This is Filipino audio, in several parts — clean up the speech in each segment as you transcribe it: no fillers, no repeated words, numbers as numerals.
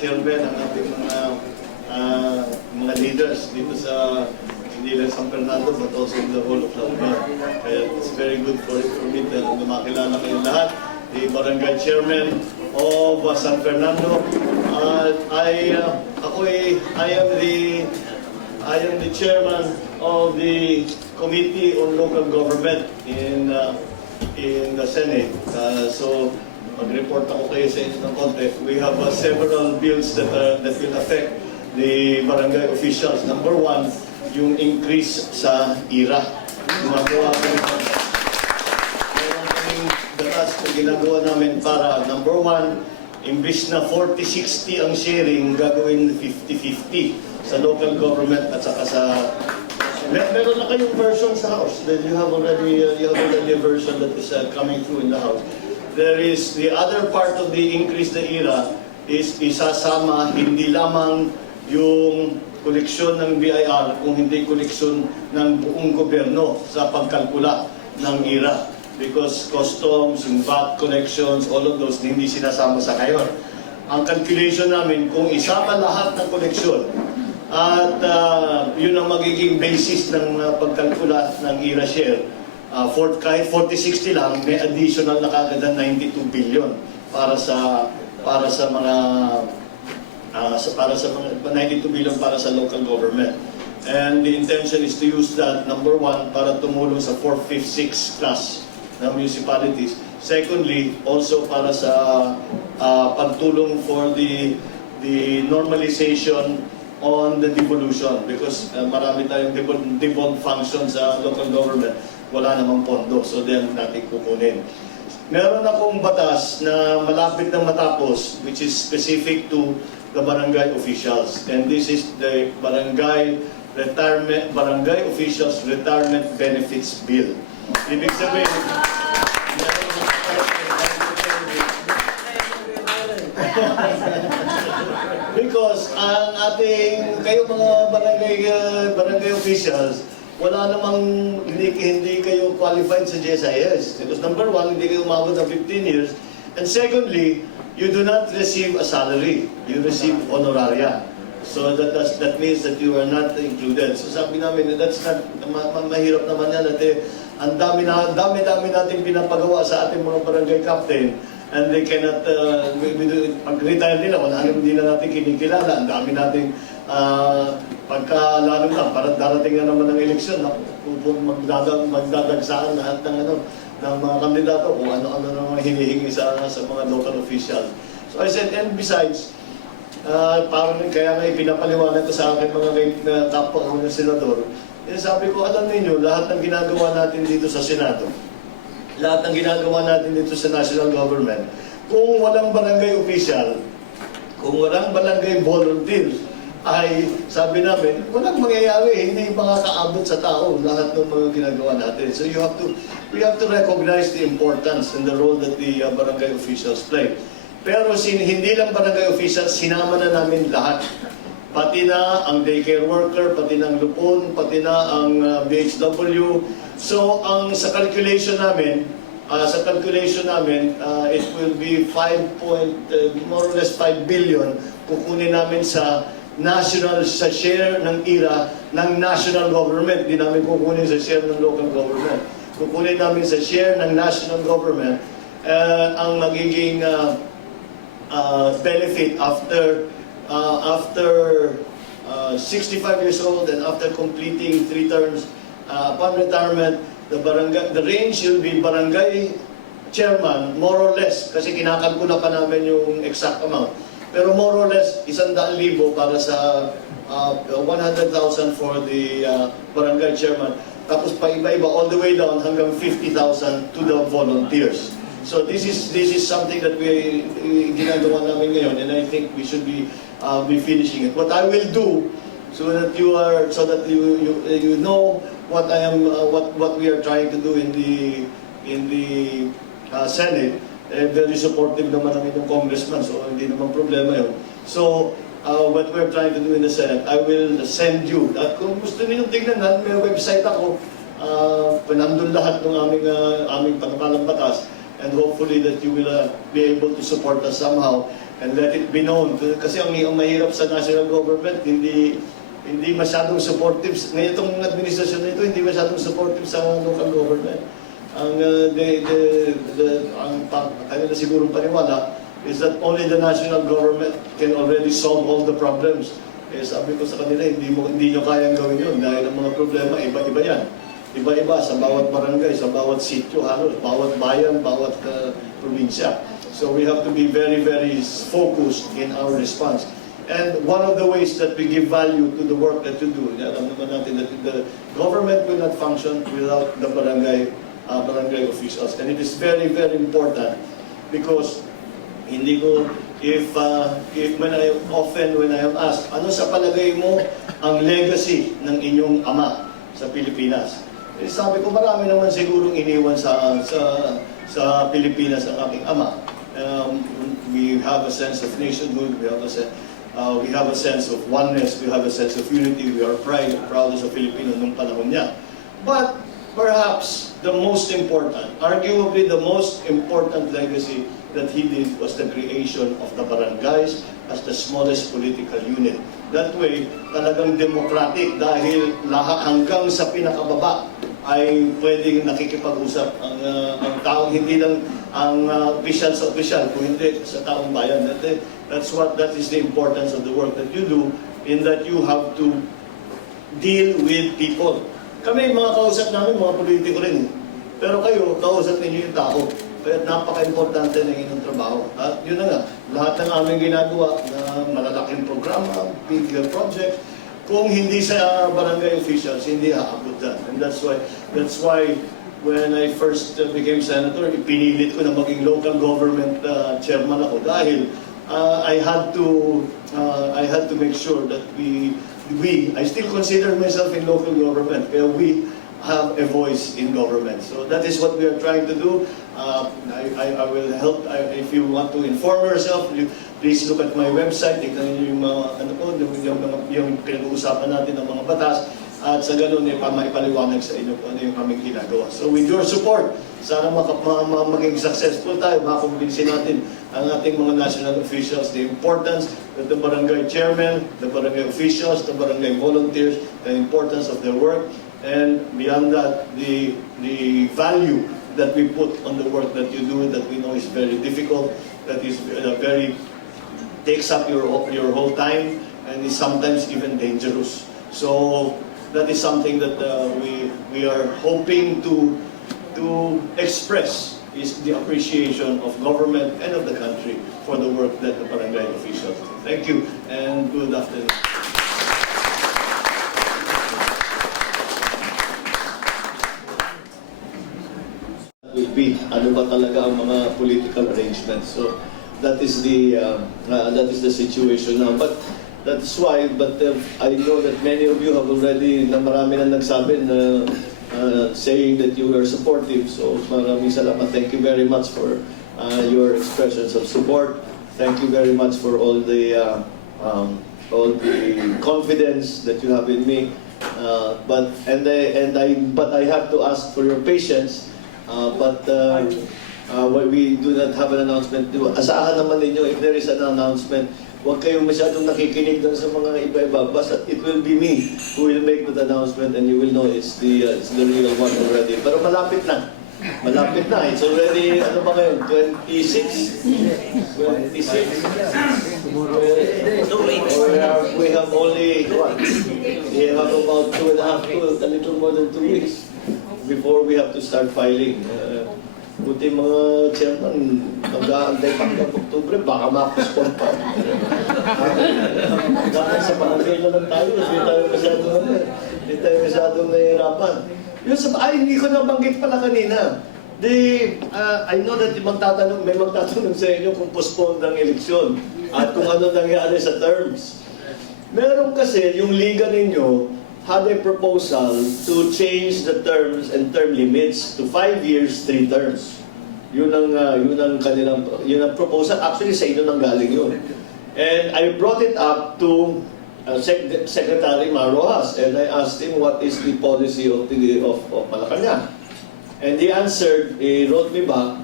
chairman ang ating mga leaders dito sa hindi lang San Fernando but also in the whole of La Union. Kaya it's very good for me na makilala kayo lahat. The barangay chairman of San Fernando. I am the chairman of the Committee on Local Government in the Senate. So mag-report ako kayo sa inyo ng konti. We have several bills that will affect the barangay officials. Number one, yung increase sa IRA. Gumagawa kaming batas na ginagawa namin para, number one, imbis na 40-60 ang sharing, gagawin 50-50 sa local government at saka sa... Meron na kayong version sa House. You have already a version that is coming through in the House. There is the other part of the increase na IRA is isasama hindi lamang yung koleksyon ng BIR kung hindi koleksyon ng buong gobyerno sa pagkalkula ng IRA. Because customs, yung VAT collections, all of those hindi sinasama sa ngayon. Ang calculation namin, kung isama lahat ng koleksyon at yun ang magiging basis ng pagkalkula ng IRA share, kahit 40-60 lang, may additional na kagad 92 billion para sa mga 92 billion para sa local government. And the intention is to use that, number one, para tumulong sa 4th, 5th, 6th class na municipalities. Secondly, also para sa pagtulong for the normalization on the devolution, because marami tayong devolved functions sa local government, wala namang pondo, so then natin kukunin. Meron akong batas na malapit na matapos, which is specific to the barangay officials, and this is the Barangay Officials Retirement Benefits Bill. Ibig sabihin, because ang ating, kayo mga barangay officials, wala namang, hindi kayo qualified sa GSIS. Because number one, hindi kayo umabot ng 15 years. And secondly, you do not receive a salary. You receive honoraria. So that means that you are not included. So sabi namin, that's not, mahirap naman yan. At ang dami natin pinapagawa sa ating mga barangay captain. And they cannot, pag-retire nila, wala nang hindi na natin kinikilala. Ang dami natin, lalo na, parang darating na naman ng eleksyon, magdadagsaan lahat ng mga kandidato kung ano-ano naman hinihingi sa mga local official. So I said, and besides, parang kaya nga ipinapaliwanag ko sa akin mga kapwa ko ng senador, sabi ko, alam ninyo, lahat ng ginagawa natin dito sa Senado, lahat ng ginagawa natin dito sa national government, kung walang barangay official, kung walang barangay volunteers, ay sabi namin, walang mangyayari, hindi makakaabot sa tao lahat ng mga ginagawa natin. So we have to recognize the importance and the role that the barangay officials play. Pero hindi lang barangay officials, sinama na namin lahat. Pati na ang daycare worker, pati na ang lupon, pati na ang BHW. So ang sa calculation namin, it will be more or less 5 billion kukunin namin sa share ng IRA ng national government. Di namin kukunin sa share ng local government. Kukunin namin sa share ng national government ang magiging benefit after 65 years old and after completing 3 terms. Upon retirement, the range will be barangay chairman, more or less, kasi kinakalkula pa namin yung exact amount. Pero more or less, 100,000 para sa 100,000 for the barangay chairman. Tapos pa iba-iba, all the way down hanggang 50,000 to the volunteers. So this is something that we ginagawa namin ngayon, and I think we should be finishing it. What I will do, so that you know what we are trying to do in the Senate. Very supportive naman namin yung congressman, so hindi naman problema yun. So what we're trying to do in the Senate, I will send you. At kung gusto niyo tingnan, may website ako, nandun lahat ng aming panukalang batas. and hopefully that you will be able to support us somehow and let it be known. Kasi ang mahirap sa national government, hindi masyadong supportive. Ngayon itong administrasyon na ito, hindi masyadong supportive sa local government. Ang kanila sigurong paniwala is that only the national government can already solve all the problems. Eh, sabi ko sa kanila, hindi nyo kayang gawin yun dahil ang mga problema, iba-iba yan. Iba-iba sa bawat barangay, sa bawat sityo, halos, bawat bayan, bawat probinsya. So we have to be very, very focused in our response. And one of the ways that we give value to the work that you do, alam naman natin that the government will not function without the barangay officials. And it is very, very important because if when I am asked, ano sa palagay mo ang legacy ng inyong ama sa Pilipinas? Eh, sabi ko, marami naman sigurong iniwan sa Pilipinas ang aking ama. We have a sense of nationhood, we have a sense of oneness, we have a sense of unity, we are proud as a Filipino nung panahon niya. But perhaps the most important, arguably the most important legacy that he did was the creation of the barangays as the smallest political unit. That way, talagang democratic dahil lahat hanggang sa pinakababa ay pwedeng nakikipag-usap ang taong, hindi lang ang opisyal sa opisyal, kung hindi sa taong bayan. That is the importance of the work that you do, in that you have to deal with people. Kami, mga kausap namin, mga politiko rin. Pero kayo, kausap ninyo yung tao. Kaya napaka-importante ng inyong trabaho. At yun na nga, lahat ng aming ginagawa na malalaking programa, big project, kung hindi sa barangay officials, hindi haabot dyan. And that's why when I first became senator, ipinilit ko na maging local government chairman ako dahil I had to make sure that I still consider myself in local government, kaya we have a voice in government. So that is what we are trying to do. I will help. If you want to inform yourself, please look at my website. Tignan niyo yung mga yung pinag-uusapan natin ng mga batas. At sa ganun, maipaliwanag sa inyo kung ano yung aming ginagawa. So with your support, sana maging successful tayo, makakumbinsin natin ang ating mga national officials, the importance that the barangay chairman, the barangay officials, the barangay volunteers, the importance of their work, and beyond that, the value that we put on the work that you do, that we know is very difficult, that is takes up your whole time, and is sometimes even dangerous. So that is something that we are hoping to express, is the appreciation of government and of the country for the work that the barangay officials do. Thank you, and good afternoon. Will be ano ba talaga ang mga political arrangements. So that is the situation now. But that's why, I know that many of you have already, na marami na nagsabi na saying that you were supportive. So maraming salamat. Thank you very much for your expressions of support. Thank you very much for all the confidence that you have in me. But I have to ask for your patience. We do not have an announcement. Asahan naman ninyo, if there is an announcement, huwag kayong masyadong nakikinig doon sa mga iba-iba. Basta it will be me who will make that announcement, and you will know it's the real one already. Pero malapit na. Malapit na. It's already, ano ba ngayon? 26? 26? We have only, what? We have about 2.5 to a little more than 2 weeks before we have to start filing. Buti mga chairman, mag-aantay pa hanggang Oktubre, baka ma-postpone pa. Dahil sa barangay na lang tayo, hindi tayo masyadong nahihirapan. Hindi ko nabanggit pala kanina. I know that may magtatanong sa inyo kung postpone ng eleksyon at kung ano nangyari sa terms. Meron kasi yung liga ninyo had a proposal to change the terms and term limits to 5 years, 3 terms. Yun ang proposal. Actually, sa inyo nang galing yun. And I brought it up to Secretary Marojas, and I asked him what is the policy of Malacanang. And he answered, he wrote me back,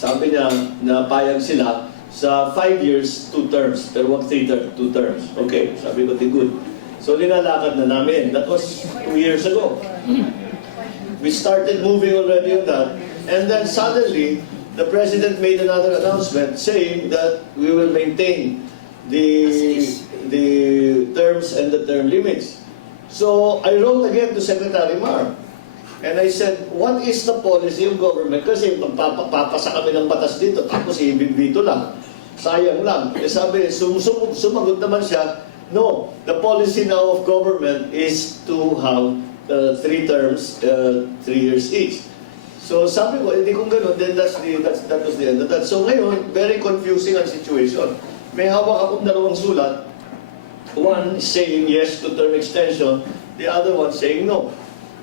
sabi niya, napayag sila sa 5 years, 2 terms. Pero wag 2 terms. Okay, sabi ko, di good. So, linalakad na namin. That was 2 years ago. We started moving already on that. And then suddenly, the President made another announcement saying that we will maintain the terms and the term limits. So, I wrote again to Secretary Mar. And I said, what is the policy of government? Kasi magpapasa kami ng batas dito, tapos dito lang. Sayang lang. Eh sabi, sumagot naman siya, no, the policy now of government is to have 3 terms, 3 years each. So sabi ko, hindi kung gano'n, then that was the end of that. So ngayon, very confusing ang situation. May hawak akong dalawang sulat. One saying yes to term extension, the other one saying no.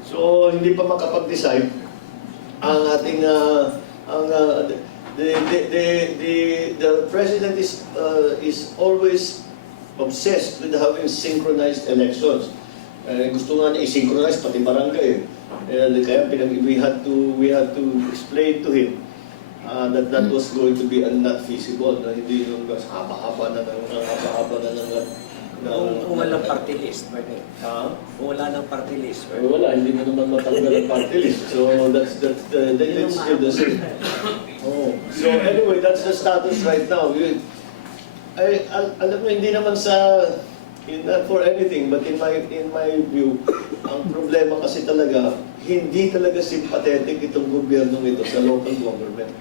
So hindi pa makapag-decide ang ating the President is always obsessed with having synchronized elections. Gusto nga niya i-synchronize pati barangay. Kaya we had to explain to him that was going to be not feasible. Na hindi yung haba-haba na kung walang party list, pwede. Kung wala ng party list, pwede. Wala, hindi na naman matanggal ang party list. So that's still the same. Oh. So anyway, that's the status right now. Alam mo, hindi naman not for anything, but in my view, ang problema kasi talaga, hindi talaga sympathetic itong gobyernong ito sa local government.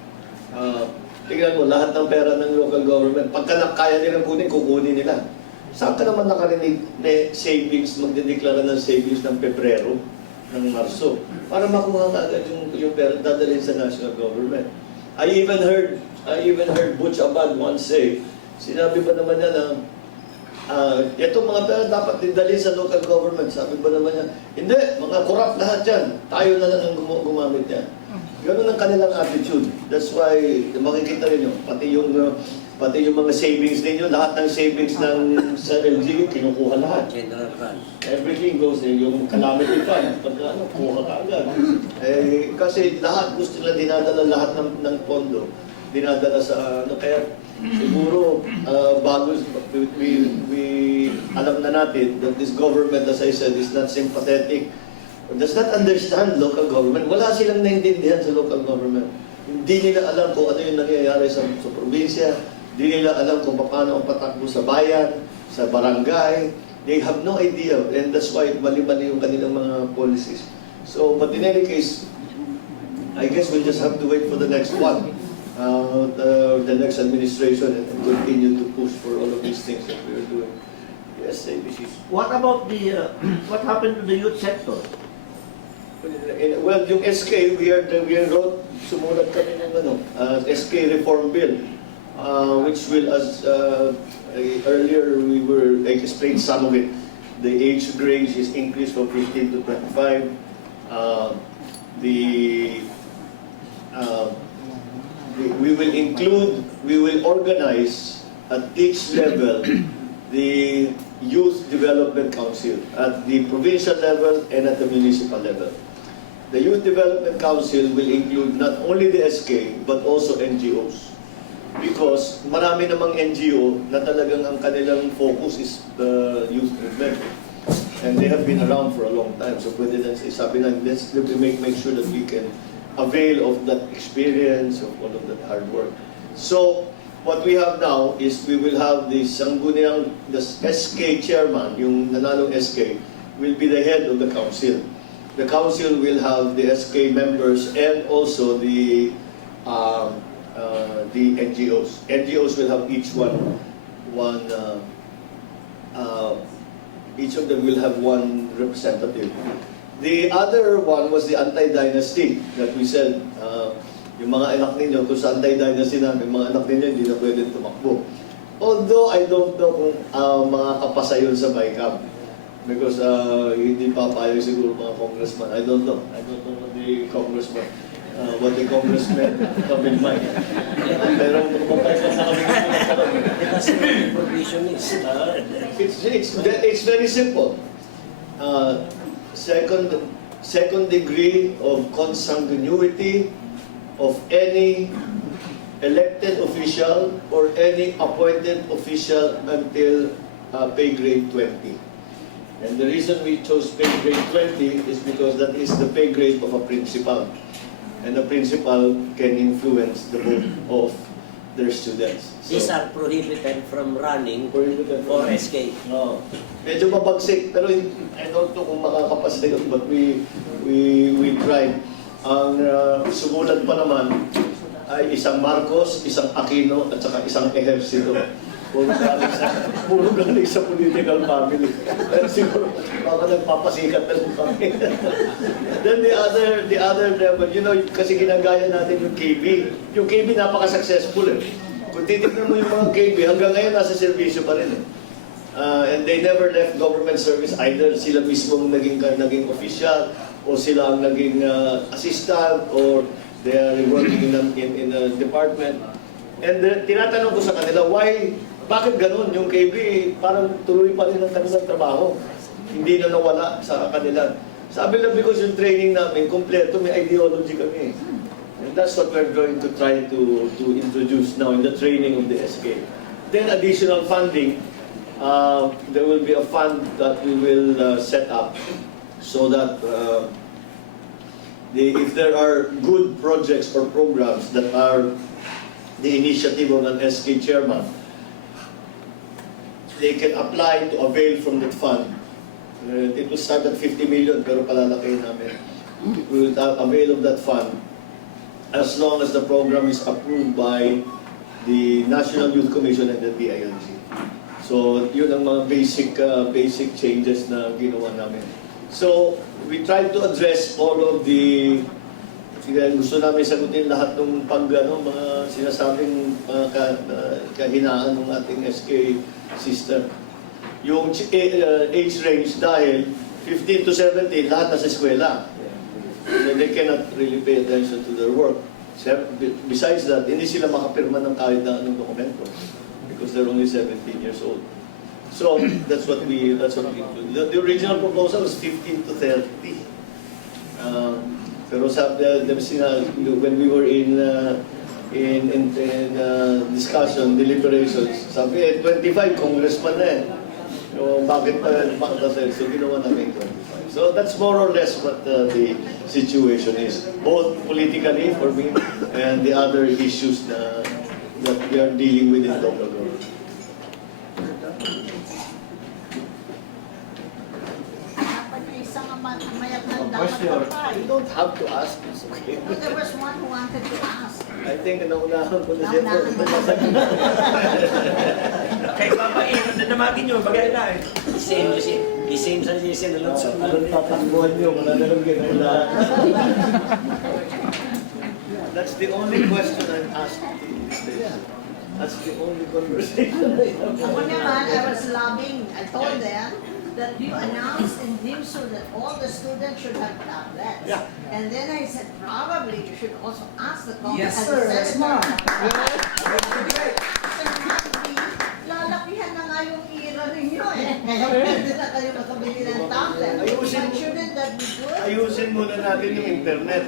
Tingnan mo, lahat ng pera ng local government, pagka kaya nilang kukunin nila. Saan ka naman nakarinig na savings, magdedeklara ng savings ng Pebrero, ng Marso, para makuha ka agad yung pera dadalhin sa national government. I even heard Butch Abad once say, sinabi ba naman niya na itong mga pera dapat didalhin sa local government. Sabi ba naman niya, hindi, mga corrupt lahat yan. Tayo na lang ang gumamit yan. Ganun ang kanilang attitude. That's why makikita rin nyo, pati yung mga savings ninyo, lahat ng savings sa LGU, kinukuha lahat. General fund. Everything goes in yung calamity fund. Pagka kuha ka agad. Kasi lahat gusto nila dinadala lahat ng pondo. Dinadala sa kaya siguro bago we alam na natin that this government, as I said, is not sympathetic, does not understand local government. Wala silang naintindihan sa local government. Hindi nila alam kung ano yung nangyayari sa probinsya. Hindi nila alam kung paano ang patakbo sa bayan, sa barangay. They have no idea, and that's why mali-mali yung kanilang mga policies. So, but in any case, I guess we'll just have to wait for the next one, the next administration, and continue to push for all of these things that we are doing. Yes, ABC. What about what happened to the youth sector? Well, yung SK, we wrote, sumulat kami ng SK reform bill, which will, as earlier I explained some of it. The age range is increased from 15 to 25. We will organize at each level the Youth Development Council at the provincial level and at the municipal level. The Youth Development Council will include not only the SK but also NGOs. Because marami namang NGO na talagang ang kanilang focus is the youth movement. And they have been around for a long time. So pwede na sabi na, let's make sure that we can avail of that experience, of all of that hard work. So what we have now is we will have the SK chairman, yung nanalong SK, will be the head of the council. The council will have the SK members and also the NGOs. NGOs will have each of them will have one representative. The other one was the anti-dynasty that we said, yung mga anak ninyo, kung sa anti-dynasty na, yung mga anak ninyo hindi na pwede tumakbo. Although I don't know kung mga kapasa yun sa BICAM. Because hindi papayag siguro mga congressman. I don't know what the congressmen have in mind. Pero magpapayag na kami. Kasi yung provision is. It's very simple. Second degree of consanguinity of any elected official or any appointed official until pay grade 20. And the reason we chose pay grade 20 is because that is the pay grade of a principal. And the principal can influence the vote of their students. These are prohibited from running Prohibited for from- SK. No. Medyo mabagsik, pero I don't know kung makakapas na yun, but we tried. Ang sumulat pa naman ay isang Marcos, isang Aquino, at saka isang Ejercito. Puro galing sa political family. Pero siguro, baka nagpapasikat na lang kami. Then the other level, you know, kasi ginagaya natin yung KB. Yung KB napaka-successful eh. Kung titignan mo yung mga KB, hanggang ngayon nasa servisyo pa rin eh. And they never left government service, either sila mismo naging official, o sila ang naging assistant, or they are working in a department. And tinatanong ko sa kanila, bakit ganun? Yung KB, parang tuloy pa rin ang kanilang trabaho. Hindi na nawala sa kanila. Sabi lang, because yung training namin, kompleto, may ideology kami. And that's what we're going to try to introduce now in the training of the SK. Then additional funding, there will be a fund that we will set up so that if there are good projects or programs that are the initiative of an SK chairman, they can apply to avail from that fund. It will start at 50 million, pero palalakihin namin. We will avail of that fund as long as the program is approved by the National Youth Commission and the DILG. So, yun ang mga basic changes na ginawa namin. So, we tried to address all of the gusto namin sagutin lahat ng mga sinasabing kahinaan ng ating SK system. Yung age range dahil 15 to 17, lahat nasa eskwela. So they cannot really pay attention to their work. Besides that, hindi sila makapirma ng kahit na anong dokumento because they're only 17 years old. So that's what we include. The original proposal was 15 to 30. Pero when we were in discussion, deliberations, sabi 25, congressman na eh. So, bakit natin? So, ginawa namin 25. So, that's more or less what the situation is. Both politically for me and the other issues that we are dealing with in local government. You don't have to ask, it's okay. But there was one who wanted to ask. I think naunahan ko na siya. Kay Papa Ino na namagin nyo, bagay na eh. The same suggestion na lang sa Anong tatakbuhan nyo? Wala na lang gano'n. That's the only question I'm asked these days. That's the only conversation I have. Ako naman, I was lobbying. I told them that you announced in NIMSU that all the students should have tablets. Yeah. And then I said, probably you should also ask the Congress. Yes, sir. Yes, ma'am. Lalakihan na nga yung ira ninyo eh. Ngayon pwede na kayo makabili ng tablet. Ayusin- Shouldn't that be good? Ayusin muna natin yung internet.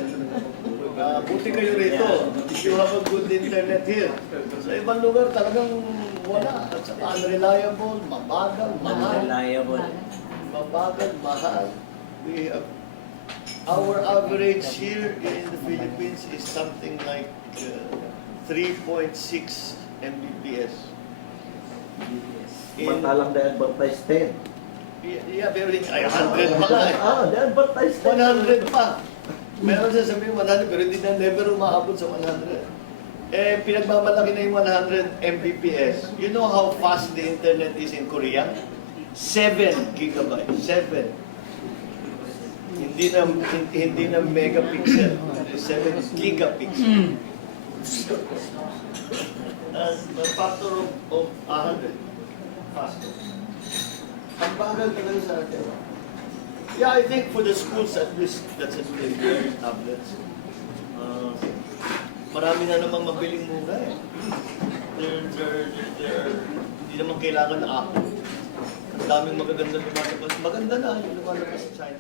Buti kayo rito. You have a good internet here. Sa ibang lugar talagang wala. At saka unreliable, mabagal, mahal. unreliable. Mabagal, mahal. We have, our average here in the Philippines is something like 3.6 Mbps. Mantalang they advertise 10. Yeah, pero 100 pa nga eh. They advertise 10. 100 pa. Meron siya sabihin 100 pero hindi na never umaabot sa 100. Eh, pinagmamalaki na yung 100 Mbps. You know how fast the internet is in Korea? 7 gigabytes. 7. Hindi na megapixel. 7 gigapixel. A factor of 100. Faster. Ang bagal talaga sa atin. Yeah, I think for the schools at least, that's a good idea, tablets. Marami na namang mabiling mura eh. Hindi naman kailangan na ako. Ang daming magaganda lumalabas. Maganda na yung lumalabas sa China.